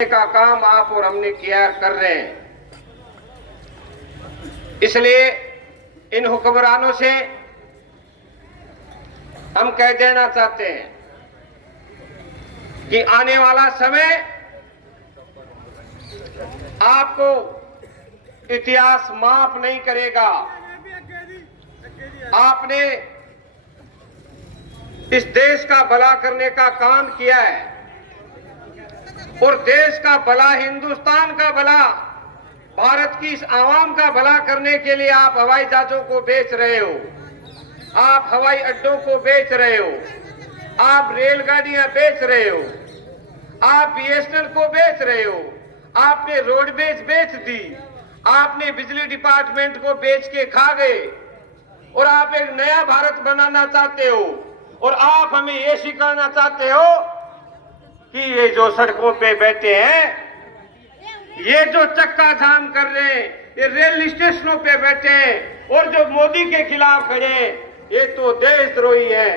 का काम आप और हमने किया कर रहे हैं। इसलिए इन हुक्मरानों से हम कह देना चाहते हैं कि आने वाला समय आपको इतिहास माफ नहीं करेगा। आपने इस देश का भला करने का काम किया है और देश का भला, हिंदुस्तान का भला, भारत की इस आवाम का भला करने के लिए आप हवाई जहाजों को बेच रहे हो, आप हवाई अड्डों को बेच रहे हो, आप रेलगाड़ियां बेच रहे हो, आप बीएसएनएल को बेच रहे हो, आपने रोडवेज बेच दी, आपने बिजली डिपार्टमेंट को बेच के खा गए और आप एक नया भारत बनाना चाहते हो और आप हमें ये सिखाना चाहते हो कि ये जो सड़कों पे बैठे हैं, ये जो चक्का जाम कर रहे हैं, ये रेल स्टेशनों पे बैठे हैं और जो मोदी के खिलाफ खड़े हैं, ये तो देशद्रोही है,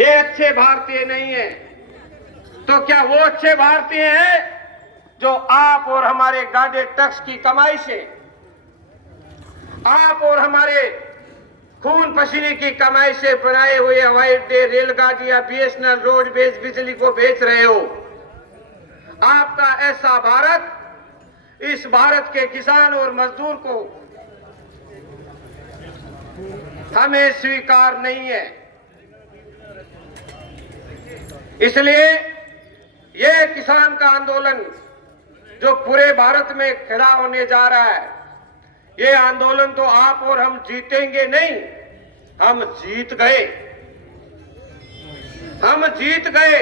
ये अच्छे भारतीय नहीं है। तो क्या वो अच्छे भारतीय हैं जो आप और हमारे गाड़े टैक्स की कमाई से, आप और हमारे खून पसीने की कमाई से बनाए हुए हवाई अड्डे, रेलगाड़ियां, बीएसएनएल, रोडवेज, बिजली को बेच रहे हो? आपका ऐसा भारत इस भारत के किसान और मजदूर को हमें स्वीकार नहीं है। इसलिए यह किसान का आंदोलन जो पूरे भारत में खड़ा होने जा रहा है, ये आंदोलन तो आप और हम जीतेंगे नहीं, हम जीत गए। हम जीत गए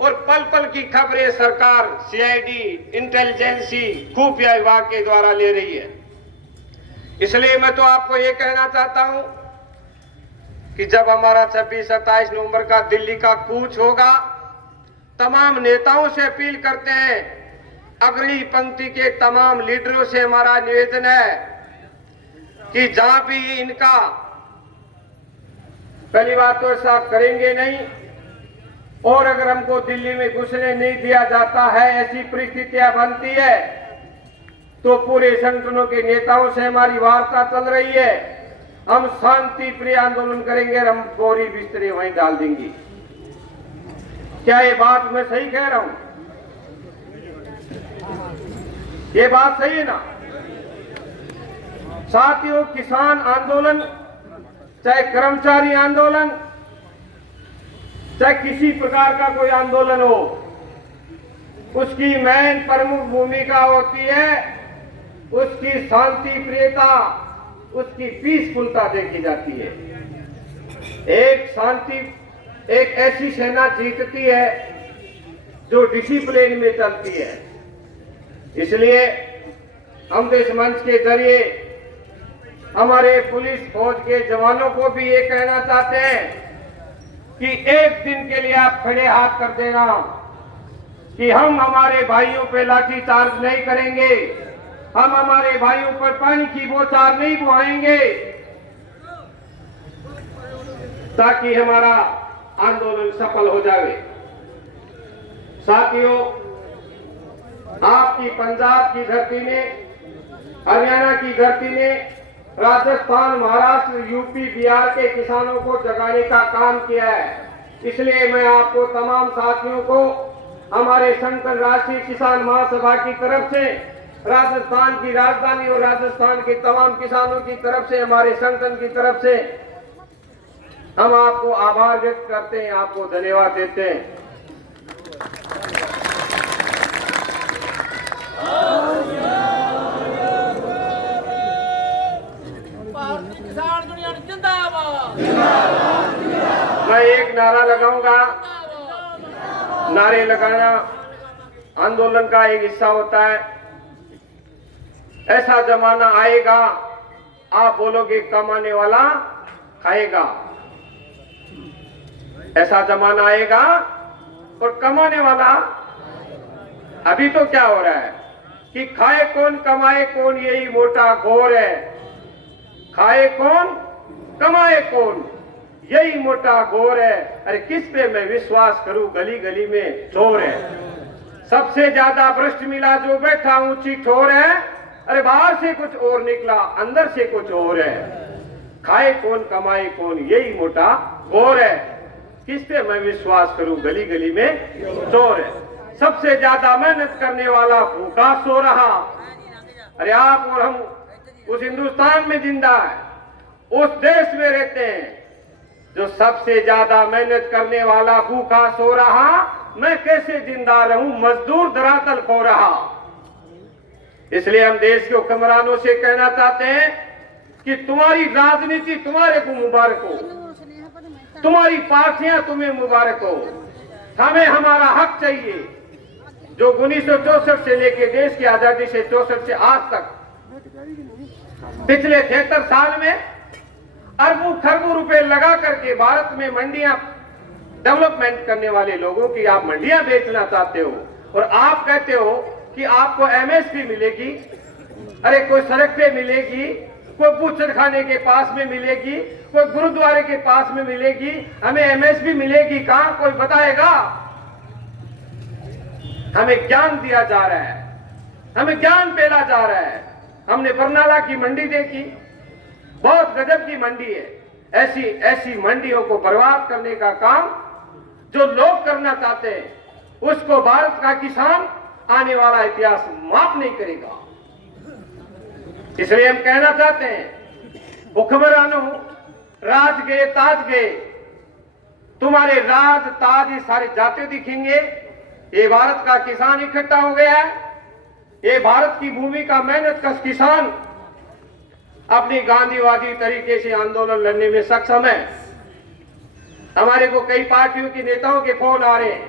और पल पल की खबरें सरकार सीआईडी, इंटेलिजेंसी, खुफिया विभाग के द्वारा ले रही है। इसलिए मैं तो आपको ये कहना चाहता हूं कि जब हमारा 26-27 नवंबर का दिल्ली का कूच होगा, तमाम नेताओं से अपील करते हैं, अग्रणी पंक्ति के तमाम लीडरों से हमारा निवेदन है कि जहां भी इनका, पहली बात तो ऐसा करेंगे नहीं और अगर हमको दिल्ली में घुसने नहीं दिया जाता है, ऐसी परिस्थितियां बनती है, तो पूरे संगठनों के नेताओं से हमारी वार्ता चल रही है, हम शांति प्रिय आंदोलन करेंगे और हम बोरी बिस्तरे वहीं डाल देंगे। क्या ये बात मैं सही कह रहा हूं? ये बात सही है ना साथियों? किसान आंदोलन, चाहे कर्मचारी आंदोलन, चाहे किसी प्रकार का कोई आंदोलन हो, उसकी मेन प्रमुख भूमिका होती है उसकी शांति प्रियता, उसकी पीसफुलता देखी जाती है। एक ऐसी सेना जीतती है जो डिसिप्लिन में चलती है। इसलिए हम इस मंच के जरिए हमारे पुलिस फौज के जवानों को भी ये कहना चाहते हैं कि एक दिन के लिए आप खड़े हाथ कर देना कि हम हमारे भाइयों पे लाठी चार्ज नहीं करेंगे, हम हमारे भाइयों पर पानी की बौछार नहीं बहाएंगे, ताकि हमारा आंदोलन सफल हो जाए। साथियों, आपकी पंजाब की धरती में, हरियाणा की धरती में, राजस्थान, महाराष्ट्र, यूपी, बिहार के किसानों को जगाने का काम किया है। इसलिए मैं आपको, तमाम साथियों को, हमारे संगठन राष्ट्रीय किसान महासभा की तरफ से, राजस्थान की राजधानी और राजस्थान के तमाम किसानों की तरफ से, हमारे संगठन की तरफ से हम आपको आभार व्यक्त करते हैं, आपको धन्यवाद देते हैं। मैं एक नारा लगाऊंगा। नारे लगाना आंदोलन का एक हिस्सा होता है। ऐसा जमाना आएगा, आप बोलोगे कमाने वाला खाएगा। ऐसा जमाना आएगा और कमाने वाला, अभी तो क्या हो रहा है कि खाए कौन कमाए कौन, यही मोटा घोर है। खाए कौन कमाए कौन, यही मोटा घोर है। अरे किस पे मैं विश्वास करूं, गली गली में चोर है। सबसे ज्यादा भ्रष्ट मिला जो बैठा ऊंची ठोर है, अरे बाहर से कुछ और निकला अंदर से कुछ और है। खाए कौन कमाए कौन यही मोटा घोर है, किस पे मैं विश्वास करूं गली गली में चोर है। सबसे ज्यादा मेहनत करने वाला भूखा सो रहा। अरे आप और हम उस हिंदुस्तान में जिंदा है, उस देश में रहते हैं जो सबसे ज्यादा मेहनत करने वाला भूखा सो रहा। मैं कैसे जिंदा रहूं मजदूर धरातल खो रहा। इसलिए हम देश के हुक्मरानों से कहना चाहते हैं कि तुम्हारी राजनीति तुम्हारे को मुबारक हो, तुम्हारी पार्टियां तुम्हें मुबारक हो। हमें हमारा हक चाहिए जो 1964 से लेके देश की आजादी से 64 से आज तक पिछले 73 साल में अरबों खरबों रुपए लगा करके भारत में मंडियां डेवलपमेंट करने वाले लोगों की आप मंडियां बेचना चाहते हो और आप कहते हो कि आपको एमएसपी मिलेगी। अरे कोई सड़क पे मिलेगी, कोई बूचड़ खाने के पास में मिलेगी, कोई गुरुद्वारे के पास में मिलेगी, हमें एमएसपी मिलेगी कहां कोई बताएगा? हमें ज्ञान दिया जा रहा है, हमें ज्ञान पेला जा रहा है। हमने बरनाला की मंडी देखी, बहुत गजब की मंडी है। ऐसी ऐसी मंडियों को बर्बाद करने का काम जो लोग करना चाहते हैं उसको भारत का किसान आने वाला इतिहास माफ नहीं करेगा। इसलिए हम कहना चाहते हैं हुक्मरानों, राज गए ताज गए, तुम्हारे राज ताज ये सारे जाते दिखेंगे। ये भारत का किसान इकट्ठा हो गया है, ये भारत की भूमि का मेहनत कश किसान अपनी गांधीवादी तरीके से आंदोलन लड़ने में सक्षम है। हमारे को कई पार्टियों के नेताओं के फोन आ रहे हैं,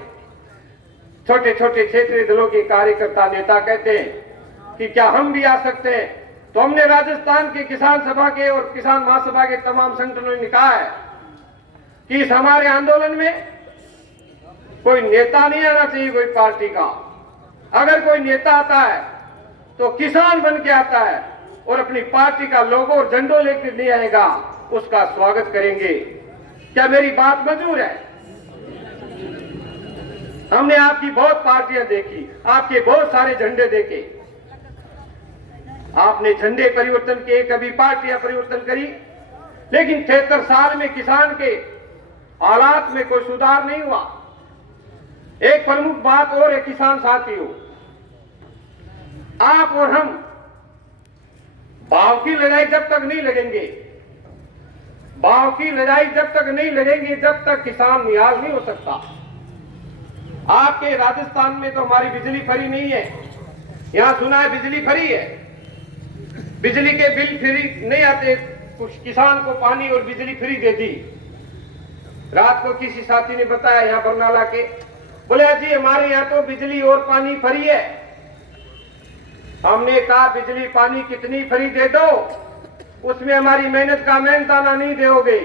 छोटे छोटे क्षेत्रीय दलों के कार्यकर्ता नेता कहते हैं कि क्या हम भी आ सकते हैं। तो हमने राजस्थान के किसान सभा के और किसान महासभा के तमाम संगठनों ने कहा है कि इस हमारे आंदोलन में कोई नेता नहीं आना चाहिए, कोई पार्टी का। अगर कोई नेता आता है तो किसान बन के आता है और अपनी पार्टी का लोगो और झंडो लेकर नहीं आएगा, उसका स्वागत करेंगे। क्या मेरी बात मंजूर है? हमने आपकी बहुत पार्टियां देखी, आपके बहुत सारे झंडे देखे, आपने झंडे परिवर्तन किए, कभी पार्टियां परिवर्तन करी, लेकिन 73 साल में किसान के हालात में कोई सुधार नहीं हुआ। एक प्रमुख बात और है किसान साथियों, आप और हम भाव की लड़ाई जब तक नहीं लड़ेंगे, भाव की लड़ाई जब तक नहीं लड़ेंगे, जब तक किसान निहाल नहीं हो सकता। आपके राजस्थान में तो हमारी बिजली फ्री नहीं है, यहां सुना है बिजली फ्री है, बिजली के बिल फ्री नहीं आते, कुछ किसान को पानी और बिजली फ्री दे दी। रात को किसी साथी ने बताया यहां बरनाला के, बोले जी हमारे यहाँ तो बिजली और पानी फ्री है। हमने कहा बिजली पानी कितनी फ्री दे दो, उसमें हमारी मेहनत का मेहनताना नहीं दोगे।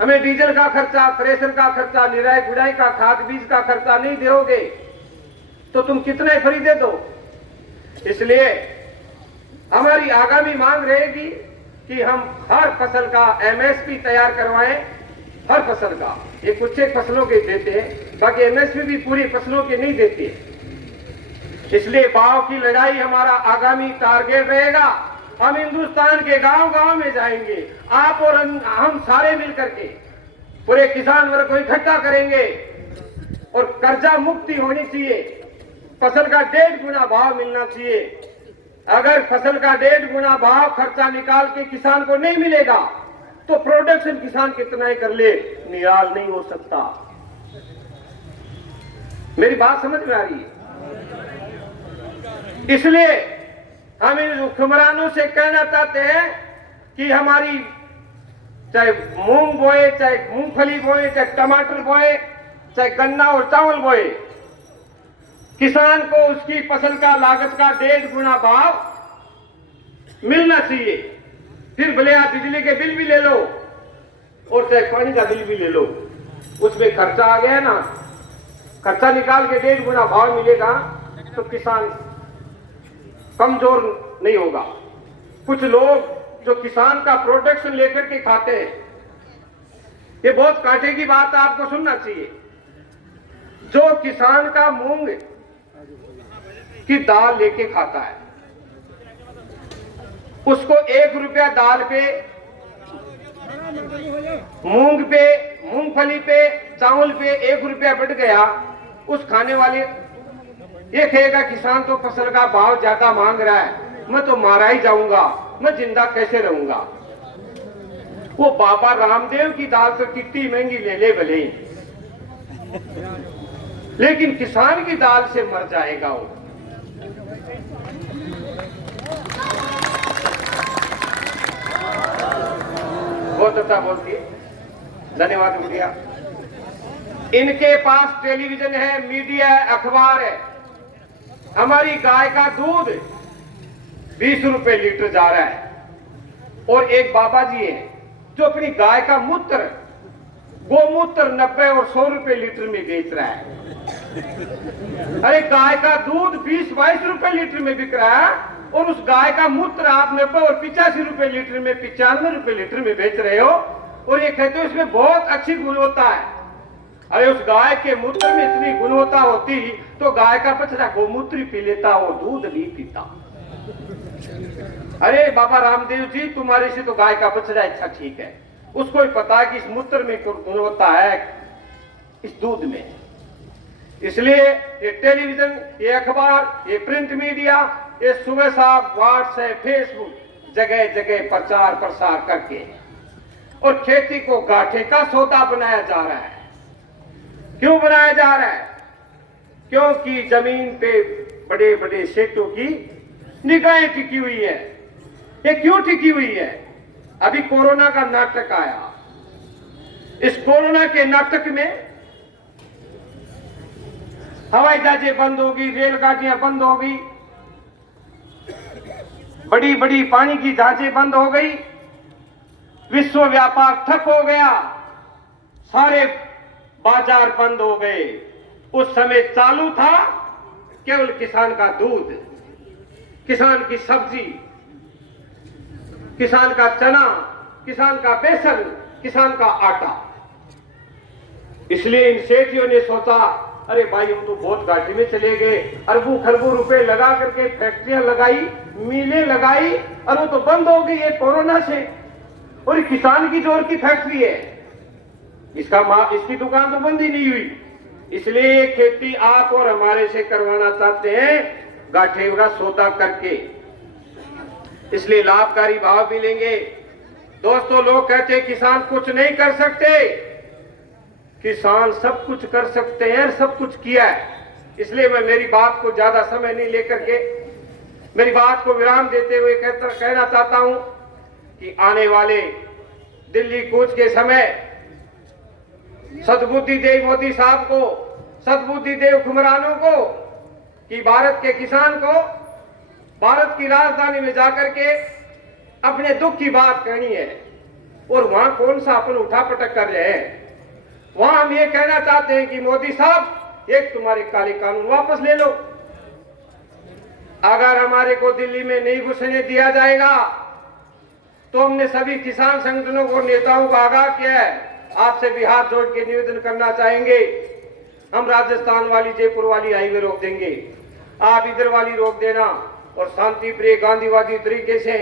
हमें डीजल का खर्चा, थ्रेशर का खर्चा, निराई गुड़ाई का, खाद बीज का खर्चा नहीं दोगे तो तुम कितने फ्री दे दो। इसलिए हमारी आगामी मांग रहेगी कि हम हर फसल का एमएसपी तैयार करवाएं, हर फसल का। ये कुछ एक फसलों के देते हैं, बाकी एमएसपी भी पूरी फसलों के नहीं देती है। इसलिए भाव की लड़ाई हमारा आगामी टारगेट रहेगा। हम हिंदुस्तान के गांव गांव में जाएंगे, आप और हम सारे मिलकर के पूरे किसान वर्ग को इकट्ठा करेंगे और कर्जा मुक्ति होनी चाहिए। फसल का 1.5 गुना भाव मिलना चाहिए। अगर फसल का 1.5 गुना भाव खर्चा निकाल के किसान को नहीं मिलेगा तो प्रोडक्शन किसान कितना ही कर ले, निराल नहीं हो सकता। मेरी बात समझ में आ रही है? इसलिए हम इन हुक्मरानों से कहना चाहते हैं कि हमारी चाहे मूंग बोए, चाहे मूंगफली बोए, चाहे टमाटर बोए, चाहे गन्ना और चावल बोए, किसान को उसकी फसल का लागत का 1.5 गुना भाव मिलना चाहिए। फिर भले आप बिजली के बिल भी ले लो और चाहे पानी का बिल भी ले लो, उसमें खर्चा आ गया ना, खर्चा निकाल के 1.5 गुना भाव मिलेगा तो किसान कमजोर नहीं होगा। कुछ लोग जो किसान का प्रोडक्शन लेकर के खाते हैं, ये बहुत कांटे की बात आपको सुनना चाहिए। जो किसान का मूंग की दाल लेके खाता है, उसको 1 रुपया दाल पे, मूंग पे, मूंगफली पे, चावल पे 1 रुपया बढ़ गया, उस खाने वाले ये कहेगा किसान तो फसल का भाव ज्यादा मांग रहा है, मैं तो मारा ही जाऊंगा, मैं जिंदा कैसे रहूंगा। वो बाबा रामदेव की दाल तो कितनी महंगी ले ले भले, लेकिन किसान की दाल से मर जाएगा वो। बहुत अच्छा बोलती है, धन्यवाद गुड़िया। इनके पास टेलीविजन है, मीडिया है, अखबार है। हमारी गाय का दूध 20 रुपए लीटर जा रहा है, और एक बाबा जी है जो अपनी गाय का मूत्र, गोमूत्र 90 और 100 रुपए लीटर में बेच रहा है। अरे गाय का दूध 20-22 रुपए लीटर में बिक रहा है, और उस गाय का मूत्र आप 90 और 85 रुपए लीटर में, 95 रुपए लीटर में बेच रहे हो, और ये कहते हो इसमें बहुत अच्छी गुणवत्ता है। अरे उस गाय के मूत्र में इतनी गुणवत्ता होती तो गाय का बछड़ा गोमूत्र पी लेता और दूध नहीं पीता। अरे बाबा रामदेव जी, तुम्हारे से तो गाय का बछड़ा अच्छा ठीक है, उसको ही पता है कि इस मूत्र में गुणवत्ता है, इस दूध में। इसलिए ये टेलीविजन, ये अखबार, ये प्रिंट मीडिया, ये सुबह साहब व्हाट्सएप, फेसबुक, जगह जगह प्रचार प्रसार करके और खेती को घाटे का सौदा बनाया जा रहा है। क्यों बनाया जा रहा है? क्योंकि जमीन पे बड़े बड़े सेठों की निगाहें टिकी हुई है। ये क्यों टिकी हुई है? अभी कोरोना का नाटक आया, इस कोरोना के नाटक में हवाई जहाजें बंद होगी, रेलगाड़ियां बंद हो गई, बड़ी बड़ी पानी की जहाजें बंद हो गई, विश्व व्यापार ठप हो गया, सारे बाजार बंद हो गए। उस समय चालू था केवल किसान का दूध, किसान की सब्जी, किसान का चना, किसान का बेसन, किसान का आटा। इसलिए इन सेठियों ने सोचा, अरे भाई हम तो बहुत घाटे में चले गए, अरबों खरबों रुपए लगा करके फैक्ट्रियां लगाई, मिलें लगाई, और वो तो बंद हो गई है कोरोना से। और किसान की जोर की फैक्ट्री है, इसकी दुकान तो बंद ही नहीं हुई। इसलिए खेती आप और हमारे से करवाना चाहते हैं, गाठे का सौदा करके, इसलिए लाभकारी भाव मिलेंगे। दोस्तों, लोग कहते हैं किसान कुछ नहीं कर सकते, किसान सब कुछ कर सकते हैं, सब कुछ किया है। इसलिए मैं मेरी बात को ज्यादा समय नहीं लेकर के, मेरी बात को विराम देते हुए कहना चाहता हूं कि आने वाले दिल्ली कूच के समय सद्बुद्धि दे मोदी साहब को, सद्बुद्धि दे हुक्मरानों को, कि भारत के किसान को भारत की राजधानी में जाकर के अपने दुख की बात कहनी है। और वहां कौन सा अपन उठापटक कर रहे हैं, वहां हम ये कहना चाहते हैं कि मोदी साहब, एक तुम्हारे काले कानून वापस ले लो। अगर हमारे को दिल्ली में नहीं घुसने दिया जाएगा तो हमने सभी किसान संगठनों को, नेताओं को आगाह किया है, आपसे भी हाथ जोड़ के निवेदन करना चाहेंगे, हम राजस्थान वाली, जयपुर वाली हाईवे रोक देंगे, आप इधर वाली रोक देना, और शांति प्रिय गांधीवादी तरीके से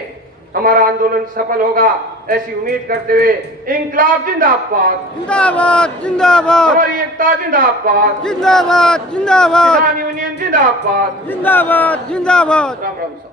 हमारा आंदोलन सफल होगा, ऐसी उम्मीद करते हुए इंकलाब जिंदाबाद, जिंदाबाद जिंदाबाद, हमारी एकता जिंदाबाद, जिंदाबाद जिंदाबाद, किसान यूनियन जिंदाबाद, जिंदाबाद जिंदाबाद। राम राम साहब।